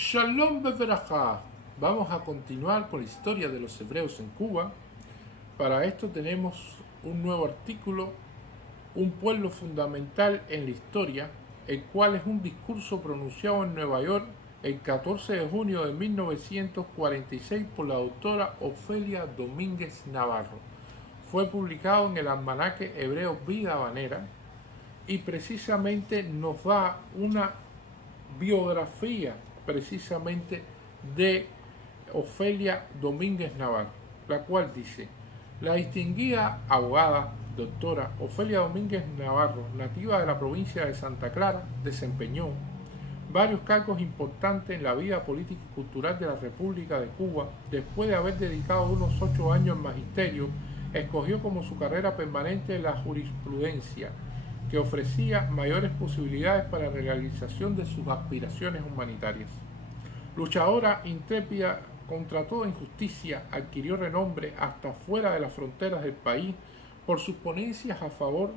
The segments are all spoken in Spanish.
Shalom Beverajá. Vamos a continuar con la historia de los hebreos en Cuba. Para esto tenemos un nuevo artículo, un pueblo fundamental en la historia, el cual es un discurso pronunciado en Nueva York el 14 de junio de 1946 por la doctora Ofelia Domínguez Navarro. Fue publicado en el almanaque hebreo Vida Habanera y precisamente nos da una biografía precisamente de Ofelia Domínguez Navarro, la cual dice: la distinguida abogada doctora Ofelia Domínguez Navarro, nativa de la provincia de Santa Clara, desempeñó varios cargos importantes en la vida política y cultural de la República de Cuba. Después de haber dedicado unos 8 años al magisterio, escogió como su carrera permanente la jurisprudencia, que ofrecía mayores posibilidades para la realización de sus aspiraciones humanitarias. Luchadora intrépida contra toda injusticia, adquirió renombre hasta fuera de las fronteras del país por sus ponencias a favor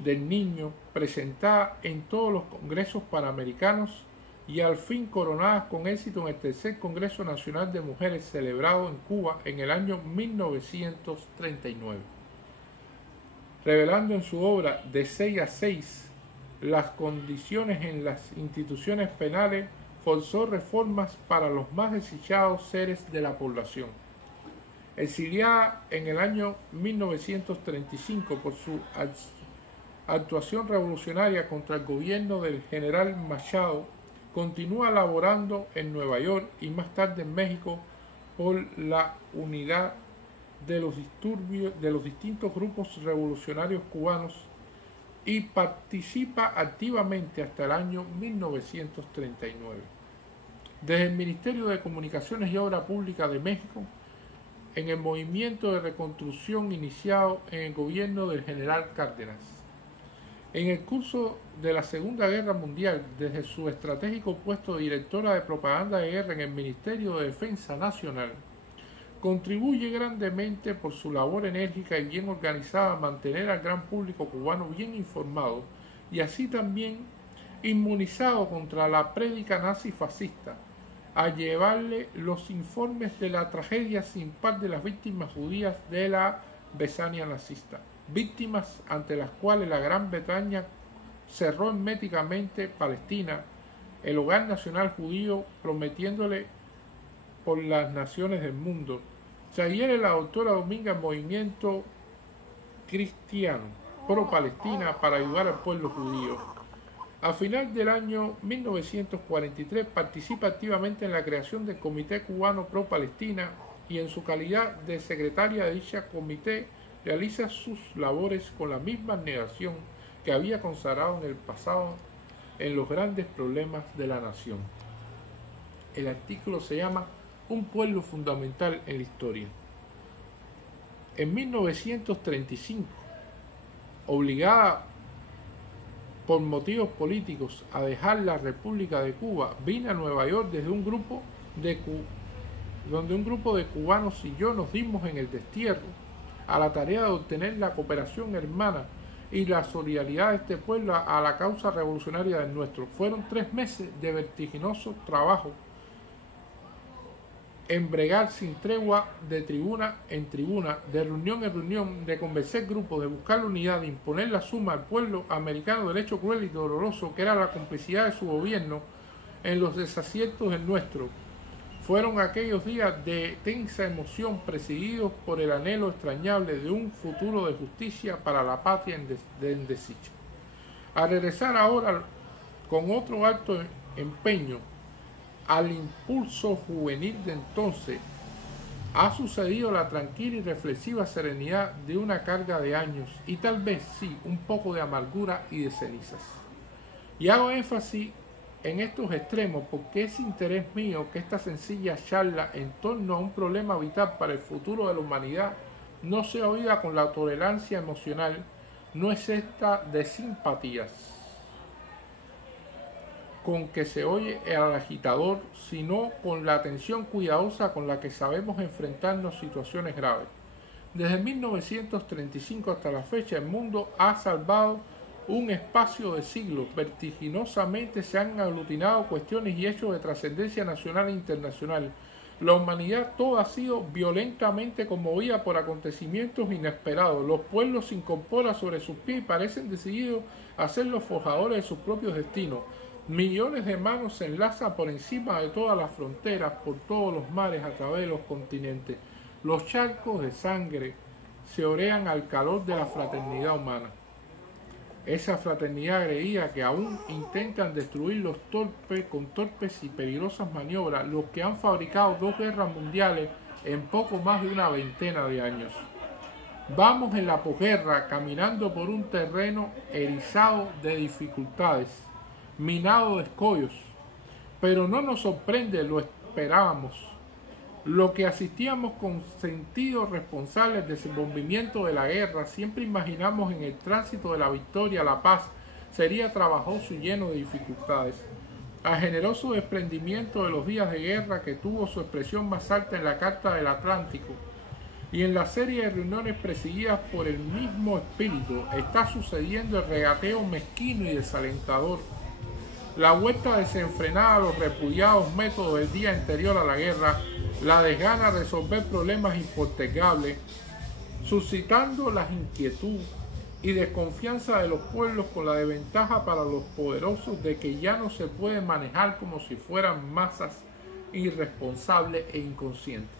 del niño, presentadas en todos los congresos panamericanos y al fin coronadas con éxito en el tercer Congreso Nacional de Mujeres celebrado en Cuba en el año 1939. Revelando en su obra De 6 a 6 las condiciones en las instituciones penales, forzó reformas para los más desdichados seres de la población. Exiliada en el año 1935 por su actuación revolucionaria contra el gobierno del general Machado, continúa laborando en Nueva York y más tarde en México por la unidad de los distintos grupos revolucionarios cubanos y participa activamente hasta el año 1939. Desde el Ministerio de Comunicaciones y Obra Pública de México, en el movimiento de reconstrucción iniciado en el gobierno del general Cárdenas. En el curso de la Segunda Guerra Mundial, desde su estratégico puesto de directora de propaganda de guerra en el Ministerio de Defensa Nacional, contribuye grandemente por su labor enérgica y bien organizada a mantener al gran público cubano bien informado y así también inmunizado contra la prédica nazi-fascista, a llevarle los informes de la tragedia sin par de las víctimas judías de la Besania nazista, víctimas ante las cuales la Gran Bretaña cerró herméticamente Palestina, el hogar nacional judío, prometiéndole por las naciones del mundo. Se adhiere la doctora Domínguez al movimiento cristiano pro-Palestina para ayudar al pueblo judío. A final del año 1943 participa activamente en la creación del Comité Cubano Pro-Palestina y en su calidad de secretaria de dicha comité realiza sus labores con la misma abnegación que había consagrado en el pasado en los grandes problemas de la nación. El artículo se llama Un pueblo fundamental en la historia. En 1935, obligada por motivos políticos a dejar la República de Cuba, vine a Nueva York donde un grupo de cubanos y yo nos dimos en el destierro a la tarea de obtener la cooperación hermana y la solidaridad de este pueblo a la causa revolucionaria del nuestro. Fueron 3 meses de vertiginoso trabajo en bregar sin tregua, de tribuna en tribuna, de reunión en reunión, de convencer grupos, de buscar la unidad, de imponer la suma al pueblo americano del hecho cruel y doloroso que era la complicidad de su gobierno en los desaciertos del nuestro. Fueron aquellos días de tensa emoción presididos por el anhelo extrañable de un futuro de justicia para la patria en desdicha. Al regresar ahora con otro alto empeño al impulso juvenil de entonces, ha sucedido la tranquila y reflexiva serenidad de una carga de años y tal vez sí un poco de amargura y de cenizas. Y hago énfasis en estos extremos porque es interés mío que esta sencilla charla en torno a un problema vital para el futuro de la humanidad no sea oída con la tolerancia emocional, no es esta de simpatías con que se oye al agitador, sino con la atención cuidadosa con la que sabemos enfrentarnos a situaciones graves. Desde 1935 hasta la fecha, el mundo ha salvado un espacio de siglos. Vertiginosamente se han aglutinado cuestiones y hechos de trascendencia nacional e internacional. La humanidad toda ha sido violentamente conmovida por acontecimientos inesperados. Los pueblos se incorporan sobre sus pies y parecen decididos a ser los forjadores de sus propios destinos. Millones de manos se enlazan por encima de todas las fronteras, por todos los mares, a través de los continentes. Los charcos de sangre se orean al calor de la fraternidad humana. Esa fraternidad agredida que aún intentan destruir con torpes y peligrosas maniobras los que han fabricado 2 guerras mundiales en poco más de una veintena de años. Vamos en la posguerra caminando por un terreno erizado de dificultades, minado de escollos, pero no nos sorprende, lo esperábamos. Lo que asistíamos con sentido responsable del desenvolvimiento de la guerra, siempre imaginamos en el tránsito de la victoria, la paz, sería trabajoso y lleno de dificultades. Al generoso desprendimiento de los días de guerra que tuvo su expresión más alta en la Carta del Atlántico y en la serie de reuniones presididas por el mismo espíritu, está sucediendo el regateo mezquino y desalentador. La vuelta desenfrenada a los repudiados métodos del día anterior a la guerra, la desgana de resolver problemas impostergables, suscitando la inquietud y desconfianza de los pueblos con la desventaja para los poderosos de que ya no se puede manejar como si fueran masas irresponsables e inconscientes.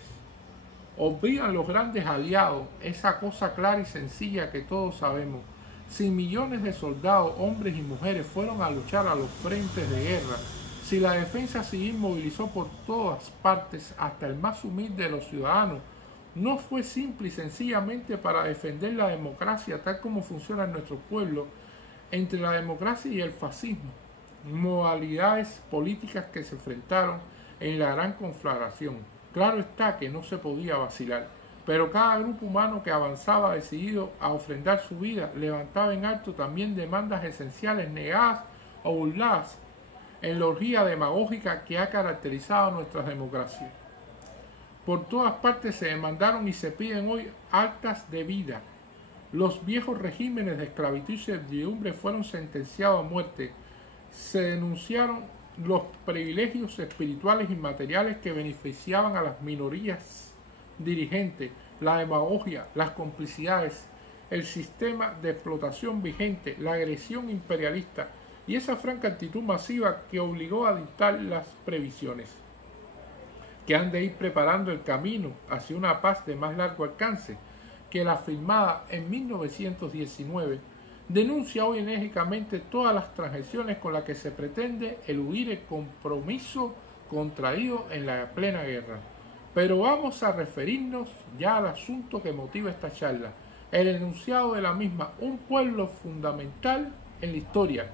Olvidan los grandes aliados esa cosa clara y sencilla que todos sabemos. Si millones de soldados, hombres y mujeres fueron a luchar a los frentes de guerra, si la defensa civil movilizó por todas partes hasta el más humilde de los ciudadanos, no fue simple y sencillamente para defender la democracia tal como funciona en nuestro pueblo, entre la democracia y el fascismo, modalidades políticas que se enfrentaron en la gran conflagración. Claro está que no se podía vacilar, pero cada grupo humano que avanzaba decidido a ofrendar su vida levantaba en alto también demandas esenciales negadas o burladas en la orgía demagógica que ha caracterizado nuestras democracias. Por todas partes se demandaron y se piden hoy actas de vida. Los viejos regímenes de esclavitud y servidumbre fueron sentenciados a muerte. Se denunciaron los privilegios espirituales y materiales que beneficiaban a las minorías dirigentes, la demagogia, las complicidades, el sistema de explotación vigente, la agresión imperialista y esa franca actitud masiva que obligó a dictar las previsiones que han de ir preparando el camino hacia una paz de más largo alcance, que la firmada en 1919 denuncia hoy enérgicamente todas las transgresiones con las que se pretende eludir el compromiso contraído en la plena guerra. Pero vamos a referirnos ya al asunto que motiva esta charla, el enunciado de la misma, un pueblo fundamental en la historia.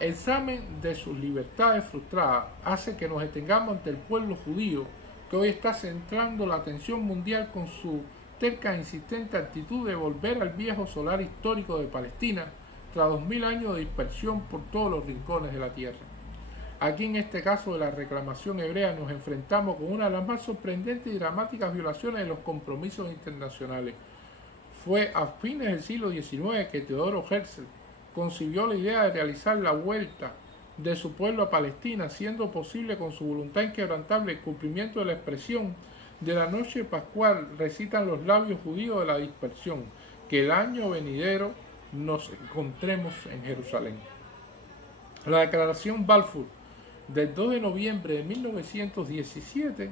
El examen de sus libertades frustradas hace que nos detengamos ante el pueblo judío, que hoy está centrando la atención mundial con su terca e insistente actitud de volver al viejo solar histórico de Palestina tras 2000 años de dispersión por todos los rincones de la tierra. Aquí en este caso de la reclamación hebrea nos enfrentamos con una de las más sorprendentes y dramáticas violaciones de los compromisos internacionales. Fue a fines del siglo XIX que Teodoro Herzl concibió la idea de realizar la vuelta de su pueblo a Palestina, siendo posible con su voluntad inquebrantable el cumplimiento de la expresión de la noche pascual, recitan los labios judíos de la dispersión, que el año venidero nos encontremos en Jerusalén. La declaración Balfour del 2 de noviembre de 1917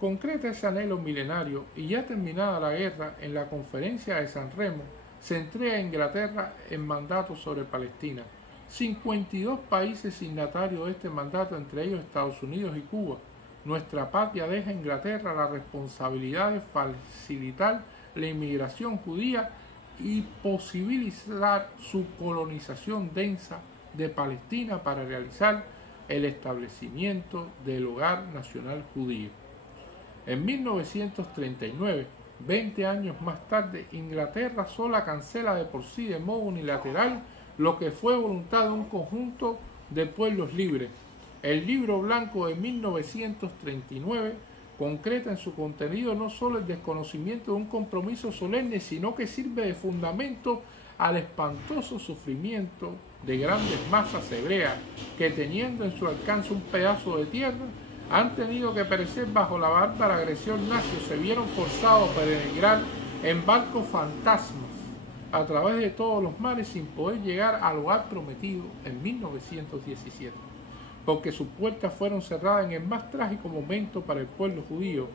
concreta ese anhelo milenario y ya terminada la guerra, en la conferencia de San Remo se entrega a Inglaterra el mandato sobre Palestina. 52 países signatarios de este mandato, entre ellos Estados Unidos y Cuba. Nuestra patria deja a Inglaterra la responsabilidad de facilitar la inmigración judía y posibilitar su colonización densa de Palestina para realizar el establecimiento del hogar nacional judío. En 1939, 20 años más tarde, Inglaterra sola cancela de por sí de modo unilateral lo que fue voluntad de un conjunto de pueblos libres. El Libro Blanco de 1939 concreta en su contenido no solo el desconocimiento de un compromiso solemne, sino que sirve de fundamento al espantoso sufrimiento de grandes masas hebreas que, teniendo en su alcance un pedazo de tierra, han tenido que perecer bajo la bárbara agresión nazi o se vieron forzados a peregrinar en barcos fantasmas a través de todos los mares sin poder llegar al hogar prometido en 1917, porque sus puertas fueron cerradas en el más trágico momento para el pueblo judío,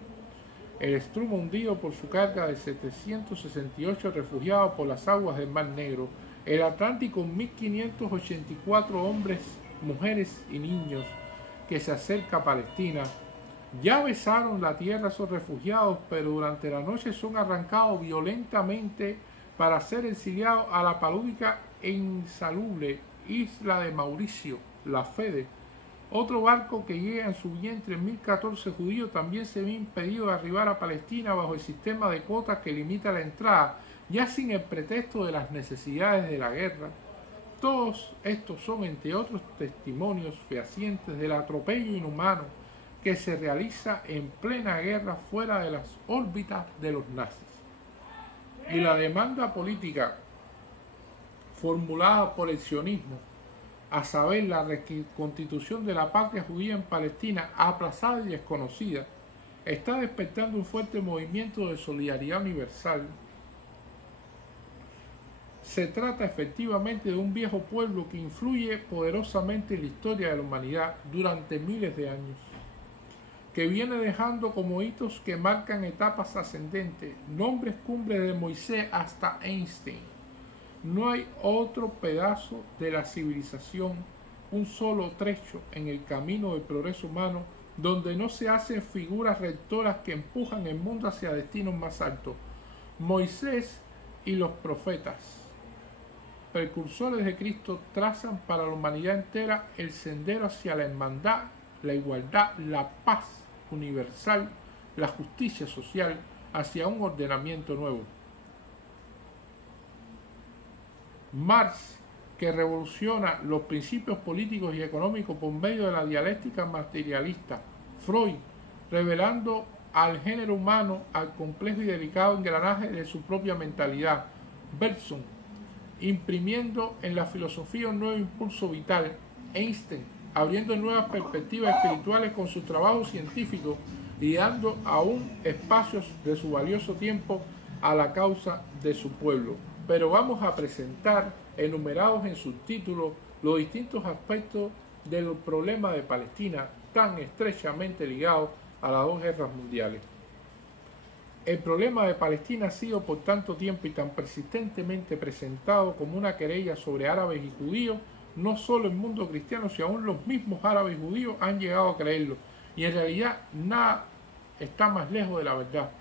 el Struma hundido por su carga de 768 refugiados por las aguas del Mar Negro, el Atlántico 1584 hombres, mujeres y niños que se acerca a Palestina. Ya besaron la tierra esos refugiados, pero durante la noche son arrancados violentamente para ser exiliados a la palúdica e insalubre isla de Mauricio, la Fede. Otro barco que llega en su vientre en 1014 judíos también se ve impedido de arribar a Palestina bajo el sistema de cuotas que limita la entrada, ya sin el pretexto de las necesidades de la guerra. Todos estos son, entre otros, testimonios fehacientes del atropello inhumano que se realiza en plena guerra fuera de las órbitas de los nazis. Y la demanda política formulada por el sionismo, a saber, la reconstitución de la patria judía en Palestina, aplazada y desconocida, está despertando un fuerte movimiento de solidaridad universal. Se trata efectivamente de un viejo pueblo que influye poderosamente en la historia de la humanidad durante miles de años, que viene dejando como hitos que marcan etapas ascendentes, nombres cumbres de Moisés hasta Einstein. No hay otro pedazo de la civilización, un solo trecho en el camino del progreso humano, donde no se hacen figuras rectoras que empujan el mundo hacia destinos más altos. Moisés y los profetas, precursores de Cristo, trazan para la humanidad entera el sendero hacia la hermandad, la igualdad, la paz universal, la justicia social, hacia un ordenamiento nuevo. Marx, que revoluciona los principios políticos y económicos por medio de la dialéctica materialista. Freud, revelando al género humano al complejo y delicado engranaje de su propia mentalidad. Bergson, imprimiendo en la filosofía un nuevo impulso vital. Einstein, abriendo nuevas perspectivas espirituales con sus trabajos científicos y dando aún espacios de su valioso tiempo a la causa de su pueblo. Pero vamos a presentar, enumerados en subtítulos, los distintos aspectos del problema de Palestina, tan estrechamente ligados a las dos guerras mundiales. El problema de Palestina ha sido por tanto tiempo y tan persistentemente presentado como una querella sobre árabes y judíos, no solo el mundo cristiano, sino aún los mismos árabes y judíos han llegado a creerlo, y en realidad nada está más lejos de la verdad.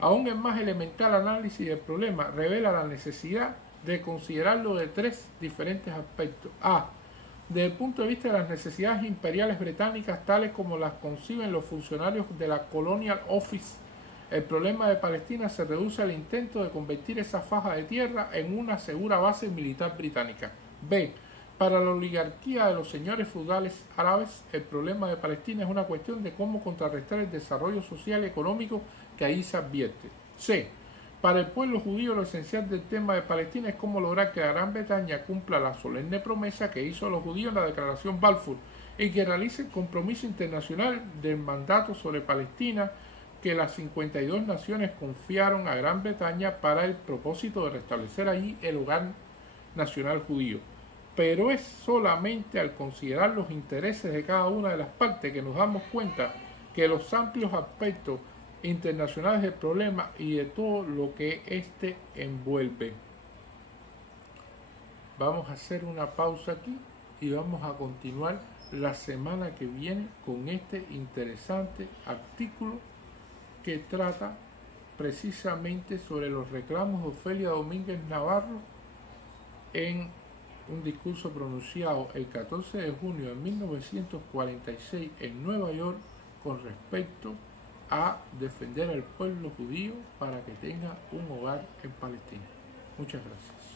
Aún el más elemental análisis del problema revela la necesidad de considerarlo de tres diferentes aspectos. A. Desde el punto de vista de las necesidades imperiales británicas, tales como las conciben los funcionarios de la Colonial Office, el problema de Palestina se reduce al intento de convertir esa faja de tierra en una segura base militar británica. B. Para la oligarquía de los señores feudales árabes, el problema de Palestina es una cuestión de cómo contrarrestar el desarrollo social y económico que ahí se advierte. C. Para el pueblo judío, lo esencial del tema de Palestina es cómo lograr que la Gran Bretaña cumpla la solemne promesa que hizo a los judíos en la Declaración Balfour y que realice el compromiso internacional del mandato sobre Palestina que las 52 naciones confiaron a Gran Bretaña para el propósito de restablecer allí el hogar nacional judío. Pero es solamente al considerar los intereses de cada una de las partes que nos damos cuenta que los amplios aspectos internacionales del problema y de todo lo que éste envuelve. Vamos a hacer una pausa aquí y vamos a continuar la semana que viene con este interesante artículo que trata precisamente sobre los reclamos de Ofelia Domínguez Navarro en un discurso pronunciado el 14 de junio de 1946 en Nueva York con respecto a defender al pueblo judío para que tenga un hogar en Palestina. Muchas gracias.